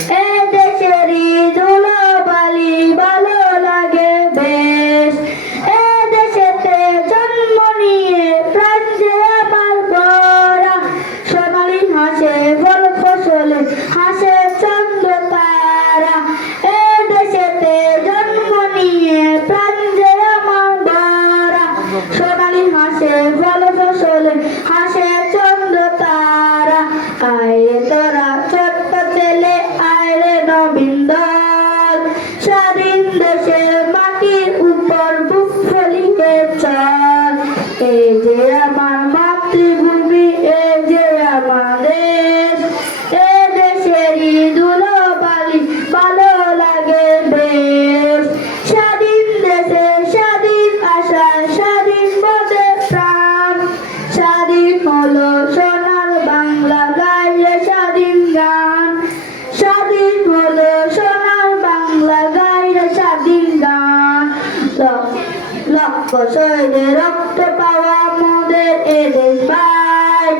এ দেশেরই ধুলোবালি ভালো লাগে বেশ। এ দেশেতে জন্ম নিয়ে প্রাণ যে আমার ভরা, সোনালি হাসে ফল ফসলে হাসে চন্দ্র তারা। এ দেশেতে জন্ম নিয়ে প্রাণ যে আমার ভরা, সোনালি হাসে ফল ফসলে হাসে চন্দ্র তারা। আয় তোরা ছোট্ট ছেলে আয় রে নবীন দল, স্বাধীন দেশের মাটির উপর বুক ফেলিয়ে চল। এই যে আমার মাতৃভূমি, এই যে আমার দেশ, এ দেশেরই ধুলোবালি ভালো লাগে বেশ। স্বাধীন দেশে স্বাধীন আশায় স্বাধীন বোধে প্রাণ, স্বাধীন হলো সোনার বাংলা গাইলে স্বাধীন গান, স্বাধীন হলো সোনার বাংলা গাইলে স্বাধীন গান। লক্ষ শহীদের রক্ত পাওয়া মোদের এদেশ ভাই,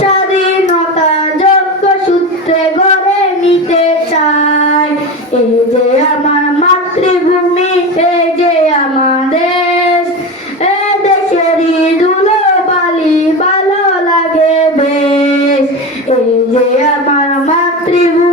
স্বাধীনতা যোগ্য সূত্রে গড়ে নিতে চাই। এই যে আমার মাতৃভূমি, এই যে আমার দেশ, এ দেশেরই ধুলোবালি ভালো লাগে বেশ। এই যে আমার মাতৃভূমি।